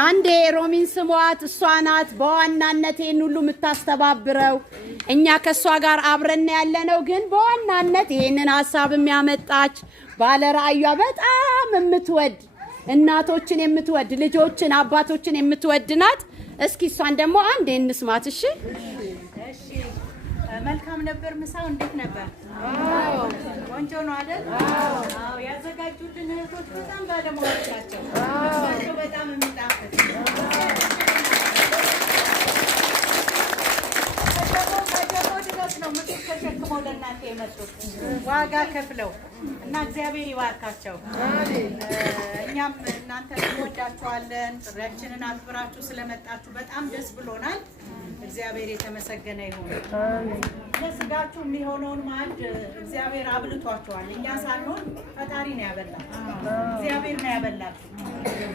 አንዴ ሮሚን ስሟት እሷ ናት በዋናነት ይሄን ሁሉ የምታስተባብረው እኛ ከሷ ጋር አብረን ያለነው ግን በዋናነት ይሄንን ሐሳብ የሚያመጣች ባለ ራእዩዋ በጣም የምትወድ እናቶችን የምትወድ ልጆችን አባቶችን የምትወድ ናት እስኪ እሷን ደግሞ አንዴ እንስማት እሺ መልካም ነበር ምሳው እንዴት ነበር አዎ ቆንጆ ነው አይደል አዎ ያዘጋጁልን እህቶች በጣም ባለሙያዎች ናቸው አዎ በጣም የሚጣፍጥ ነው ምጥፍ ተሸክመው ለእናንተ የመጡት ዋጋ ከፍለው እና እግዚአብሔር ይባርካቸው እኛም እናንተ እንወዳችኋለን ጥሪያችንን አክብራችሁ ስለመጣችሁ በጣም ደስ ብሎናል እግዚአብሔር የተመሰገነ ይሁን አሜን ለስጋችሁ የሚሆነውን ማዕድ እግዚአብሔር አብልቷችኋል እኛ ሳንሆን ፈጣሪ ነው ያበላችሁ እግዚአብሔር ነው ያበላችሁ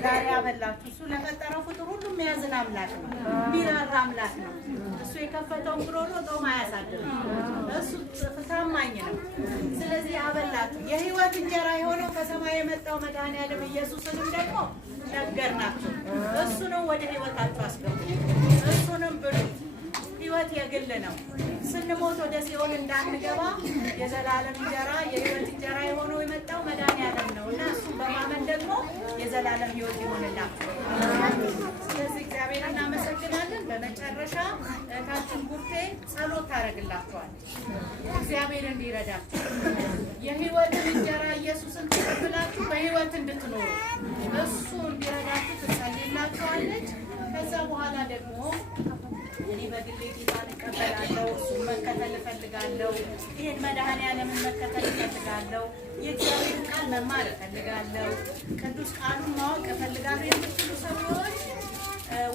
ዛሬ ያበላችሁ እሱ ለፈጠረው ፍጡር ሁሉ የሚያዝን አምላክ ነው የሚራራ አምላክ ነው እሱ የከፈተውን ጉሮሮ ጦም አያሳድርም እሱ ታማኝ ነው ስለዚህ ያበላችሁ የህይወት እንጀራ የሆነው ከሰማይ የመጣው መድኃኒዓለም ኢየሱስንም ደግሞ ነገርናችሁ እሱ ነው ወደ ህይወታችሁ አስገቡ እሱንም ብሉ ህይወት የግል ነው ስንሞት ወደ ሲኦል እንዳንገባ የዘላለም እንጀራ የህይወት እንጀራ የሆነው የመጣው መድኃኒዓለም ነውና እሱ በማመን ደግሞ የዘላለም ህይወት ይሆንላችሁ ስለዚህ እግዚአብሔር እናመሰግናለን በመጨረሻ እህታችን ቡርቴ ጸሎት ታደርግላችኋለች እግዚአብሔር እንዲረዳችሁ የህይወትን እንጀራ ኢየሱስን ተቀብላችሁ በህይወት እንድትኖሩ እሱ እንዲረዳችሁ ትጸልይላችኋለች ከዛ በኋላ ደግሞ እኔ በግሌ ጌታን እቀበላለሁ እሱን መከተል እፈልጋለሁ ይሄን መድኃኒዓለምን መከተል እፈልጋለሁ የእግዚአብሔርን ቃል መማር እፈልጋለሁ ቅዱስ ቃሉን ማወቅ እፈልጋለሁ የምትሉ ሰዎች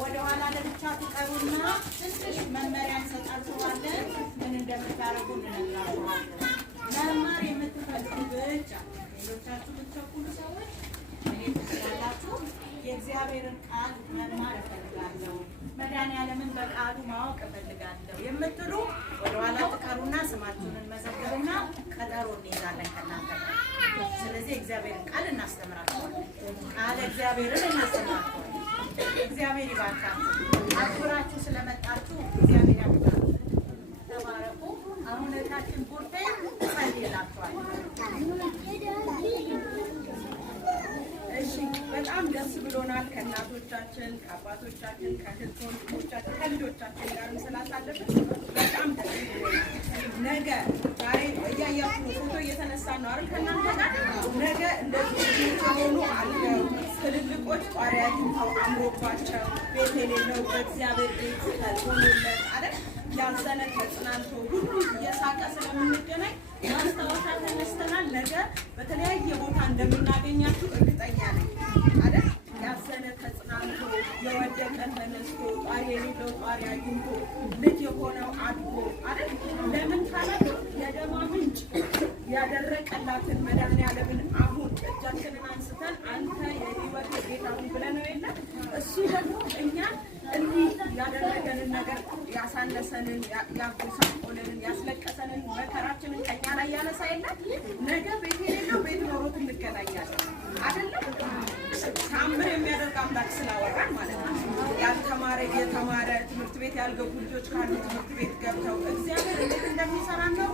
ወደ ኋላ ለብቻ ትቀሩና ትንሽ መመሪያ እንሰጣችኋለን ምን እንደምታደርጉ እንነግራችኋለን መማር የምትፈልጉ ብቻ ሌሎቻችሁ ብትቸኩሉ ሰዎች እኔ ትችላላችሁ የእግዚአብሔርን ቃል መማር እፈልጋለሁ መድኃኒዓለምን በቃሉ ማወቅ እፈልጋለሁ የምትሉ ወደ ኋላ ትቀሩና ስማችሁን እንመዘግብና ቀጠሮ እንይዛለን ከእናንተ ጋር ስለዚህ እግዚአብሔርን ቃል እናስተምራችኋለን ቃል እግዚአብሔርን እናስተምራችኋለን እግዚአብሔር ይባርካችሁ አክብራችሁ ስለመጣችሁ እግዚአብሔር ያክብራችሁ ተባረኩ አሁን እህታችን ቡርቴ ጸልይላችኋለሁ እሺ በጣም ደስ ብሎናል ከእናቶቻችን ከአባቶቻችን ከእህቶቻችን ከልጆቻችን ጋር ስላሳለፍን በጣም ደስ ብሎናል ነገ ዛሬ እያያችሁ ፎቶ እየተነሳን ነው አይደል ከእናንተ ጋር ነገ እንደዚህ የሆኑ አልገው ትልልቆች ቋሪያ አግኝተው አምሮባቸው ቤት የሌለው በእግዚአብሔር ቤት ተሆኖለት አይደል ያዘነ ተጽናንቶ ሁሉ እየሳቀ ስለምንገናኝ ማስታወሻ ተነስተናል ነገ በተለያየ ቦታ እንደምናገኛችሁ እርግጠኛ ነኝ አይደል ያዘነ ተጽናንቶ የወደቀ ተነስቶ ጧሪ የሌለው ጧሪ አግኝቶ ልጅ የሆነው አድጎ አይደል ለምን ካላችሁ የደማ ምንጭ ያደረቀላትን መድኃኒዓለምን አሁን እጃችንን አንስተን አንተ የህይወት ጌታ ሁን ብለነው የለ እሱ ደግሞ እኛን እንዲህ ያደረገንን ነገር ያሳነሰንን ያጎሳቆለንን ያስለቀሰንን መከራችንን ከኛ ላይ ያነሳ የለ ነገ ቤት የሌለው ቤት ኖሮት እንገናኛለን አይደለም ታምር የሚያደርግ አምላክ ስላወራን ማለት ነው ያልተማረ የተማረ ትምህርት ቤት ያልገቡ ልጆች ካሉ ትምህርት ቤት ገብተው እግዚአብሔር እንዴት እንደሚሰራ ነው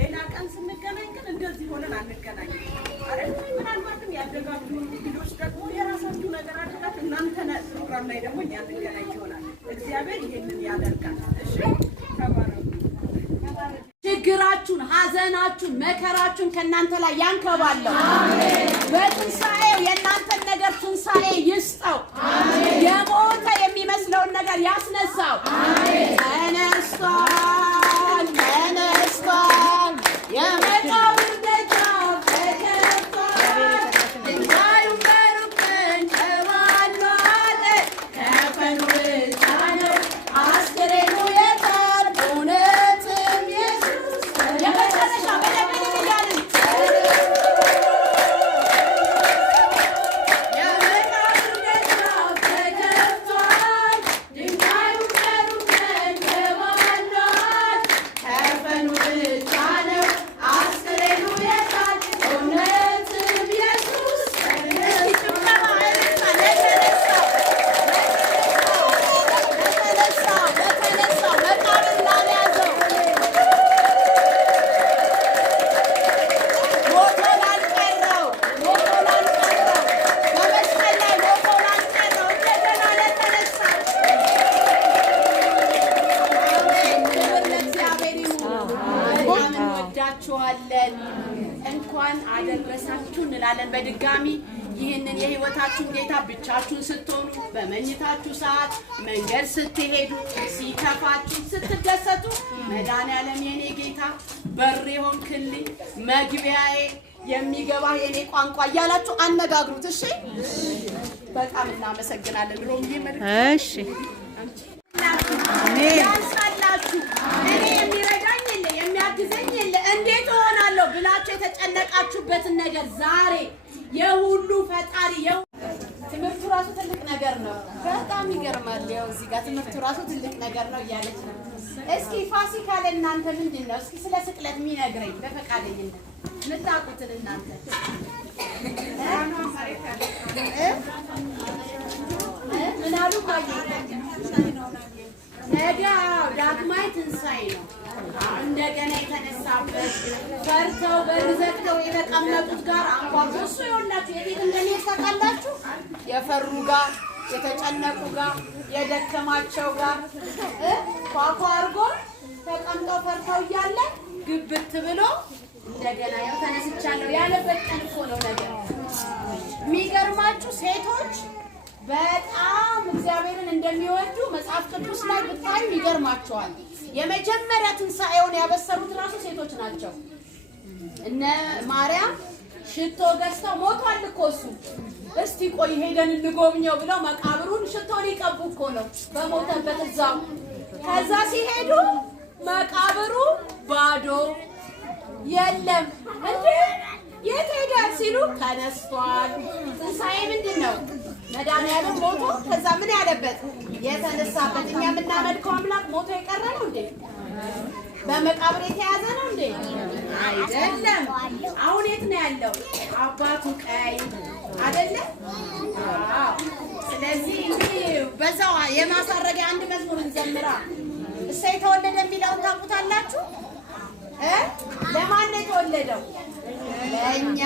ሌላ ቀን ስንገናኝ ግን እንደዚህ ሆነን አንገናኝም አይደል ምናልባትም ያደጋችሁ ልጆች ደግሞ የራሳችሁ ነገር አድርጋችሁ እናንተ ፕሮግራም ላይ ደግሞ እኛ እንገናኝ ይሆናል እግዚአብሔር ይሄንን ያደርጋል እሺ ተባረኩ ችግራችሁን ሐዘናችሁን መከራችሁን ከእናንተ ላይ ያንከባለው አሜን በትንሣኤው የእናንተን ነገር ትንሣኤ ይስጠው አሜን የሞተ የሚመስለውን ነገር ያስነሳው አሜን ተነስቷል ተነስቷል የመቃብር ደጃፍ ተከፍቷል ድንጋዩም በሩቅ ተንከባሏል ከፈኑ ብቻ ነው አስክሬኑ የታል እውነትም ኢየሱስ የመጨረሻ በደንብ እያልን እንወዳችኋለን። በድጋሚ ይህንን የህይወታችሁ ሁኔታ ብቻችሁን ስትሆኑ፣ በመኝታችሁ ሰዓት፣ መንገድ ስትሄዱ፣ ሲከፋችሁ፣ ስትደሰቱ መድኃኒዓለም የኔ ጌታ በር የሆንክልኝ መግቢያዬ የሚገባ የኔ ቋንቋ እያላችሁ አነጋግሩት። እሺ፣ በጣም እናመሰግናለን። ሮምዬ እሺ፣ ያንሳላችሁ። እኔ የሚረዳኝ የለ የሚያግዘኝ የለ እንዴት እሆናለሁ ብላችሁ የተጨነቃችሁበትን ነገር ዛሬ የሁሉ ፈጣሪ ትምህርቱ ራሱ ትልቅ ነገር ነው። በጣም ይገርማል። ያው እዚህ ጋር ትምህርቱ ራሱ ትልቅ ነገር ነው እያለች ነው። እስኪ ፋሲካ ለእናንተ ምንድን ነው? እስኪ ስለ ስቅለት የሚነግረኝ በፈቃደኝነት የምታውቁትን እናንተ ምን አሉ? ነገ ዳግማይ ትንሣኤ ነው። እንደገና የተነሳበት ፈርተው በር ዘግተው የተቀመጡት ጋር አንኳኩ። እሱ ይኸውላችሁ የት እንደሚሄድ ታውቃላችሁ? የፈሩ ጋር፣ የተጨነቁ ጋር፣ የደከማቸው ጋር ኳኳ አድርጎ ተቀምጠው ፈርተው እያለ ግብት ብሎ እንደገና ያው ተነስቻለሁ ያለበት ቀን እኮ ነው ነገር። የሚገርማችሁ ሴቶች በጣም እግዚአብሔርን እንደሚወዱ መጽሐፍ ቅዱስ ላይ በጣም ይገርማቸዋል። የመጀመሪያ ትንሣኤውን ያበሰሩት ራሱ ሴቶች ናቸው። እነ ማርያም ሽቶ ገዝተው ሞቷል እኮ እሱ። እስቲ ቆይ ሄደን እንጎብኘው ብለው መቃብሩን ሽቶ ሊቀቡ እኮ ነው በሞተበት እዛው። ከዛ ሲሄዱ መቃብሩ ባዶ የለም። እንዴ የት ሄደ ሲሉ ተነስቷል። ትንሣኤ ምንድን ነው? መድኃኒዓለም ሞቶ ከዛ ምን ያለበት የተነሳበት። እኛ የምናመልከው አምላክ ሞቶ የቀረ ነው እንዴ? በመቃብር የተያዘ ነው እንዴ? አይደለም። አሁን የት ነው ያለው? አባቱ ቀኝ አይደለም? አዎ። ስለዚህ በዛው የማሳረጊያ አንድ መዝሙር እንዘምራ። እሰይ ተወለደ የሚለውን ታውቁታላችሁ? ለማን ነው የተወለደው? ለእኛ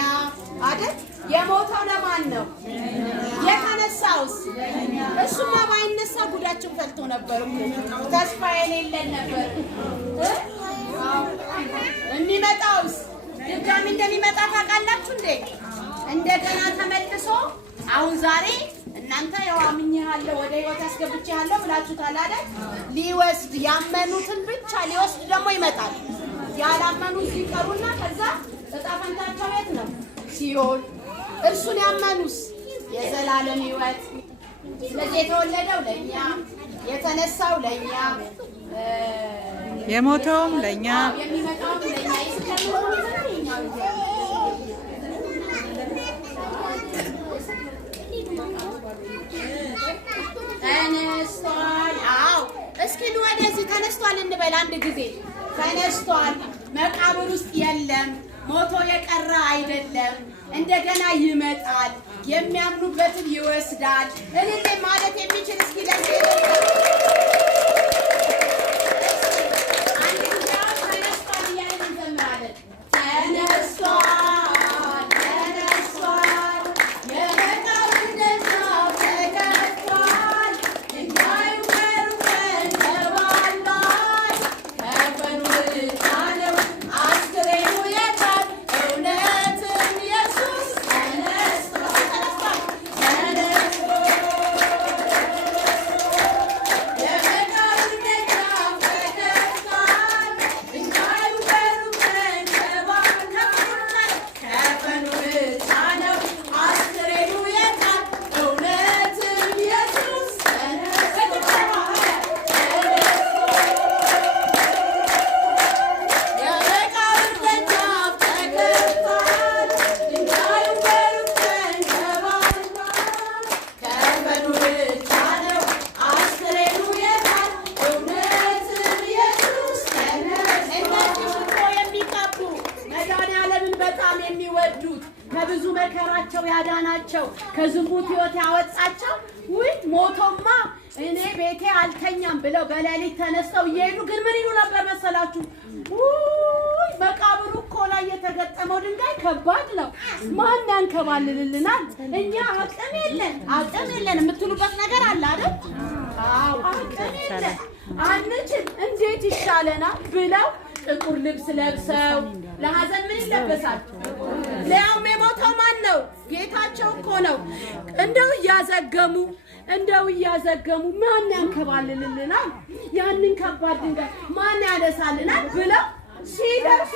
አይደል? የሞተው ለማን ነው? የተነሳውስ? እሱማ ባይነሳ ጉዳችን ፈልቶ ነበር እኮ ተስፋ የሌለን ነበር። የሚመጣውስ ድጋሚ እንደሚመጣ ታውቃላችሁ እንዴ? እንደገና ተመልሶ አሁን ዛሬ እናንተ ያው አምኜሃለሁ ወደ ህይወት አስገብቼሃለሁ ብላችሁታል አይደል? ሊወስድ ያመኑትን ብቻ ሊወስድ ደግሞ ይመጣል። ያላመኑ ሲቀሩና ከዛ እጣ ፈንታቸው የት ነው? ሲኦል። እርሱን ያመኑስ የዘላለም ህይወት። ስለዚህ የተወለደው ለኛ፣ የተነሳው ለኛ፣ የሞተውም ለኛ፣ የሚመጣውም ለኛ። ተነስቷል። አዎ፣ እስኪ ወደዚህ ተነስቷል እንበል አንድ ጊዜ። ተነስቷል። መቃብር ውስጥ የለም። ሞቶ የቀረ አይደለም። እንደገና ይመጣል። የሚያምኑበትን ይወስዳል። እልል ማለት የሚችል እስኪ ለዚህ አንድ ጊዜ ተነስቷል እያልን እንዘምራለን። ተነስቷል፣ ተነስቷል፣ የመቃብር ደጃፍ ተከፍቷል፣ ድንጋዩ ከሩቅ ተንከባሏል፣ ከፈኑ ጣለው አስክሬኑ የታል? እውነትም ኢየሱስ ተነስቷል፣ ተነስቷል፣ ተነስቷል፣ የመቃብር ደጃፍ ተከፍቷል፣ ድንጋዩ ከሩቅ ተንከባሏል፣ ከፈኑ ጣለው አስክሬኑ የታል? እውነትም ኢየሱስ ተነስቷል፣ የመቃብር ደጃፍ ተከፍቷል፣ ድንጋዩ ከሩቅ ተንከባሏል፣ ከፈኑ ጣለው አስክሬኑ የታል? እውነትም ኢየሱስ ተነስቷል። እነዚህ ሽቶ የሚቀቡ መድኃኒዓለምን በጣም የሚወዱት ከብዙ መከራቸው ያዳናቸው ከዝሙት ሕይወት ያወጣቸው ውይ ሞቶማ እኔ ቤቴ አልተኛም ብለው በሌሊት ተነስተው እየሄዱ ግን ምን ይሉ ነበር መሰላችሁ? ውይ መቃብሩ እኮ ላይ የተገጠመው ድንጋይ ከባድ ነው፣ ማን ያንከባልልልናል? እኛ አቅም የለን የምትሉበት ነገር አለ አይደል? አዎ አቅም የለን አንችል፣ እንዴት ይሻለናል ብለው ጥቁር ልብስ ለብሰው ለሐዘን ምን ይለበሳል? ሊያውም የሞተው ማን ነው? ጌታቸው እኮ ነው። እንደው እያዘገሙ ማን ያንከባልልልናል? ያንን ከባድ ድንጋይ ማን ያነሳልናል ብለው ሲደርሱ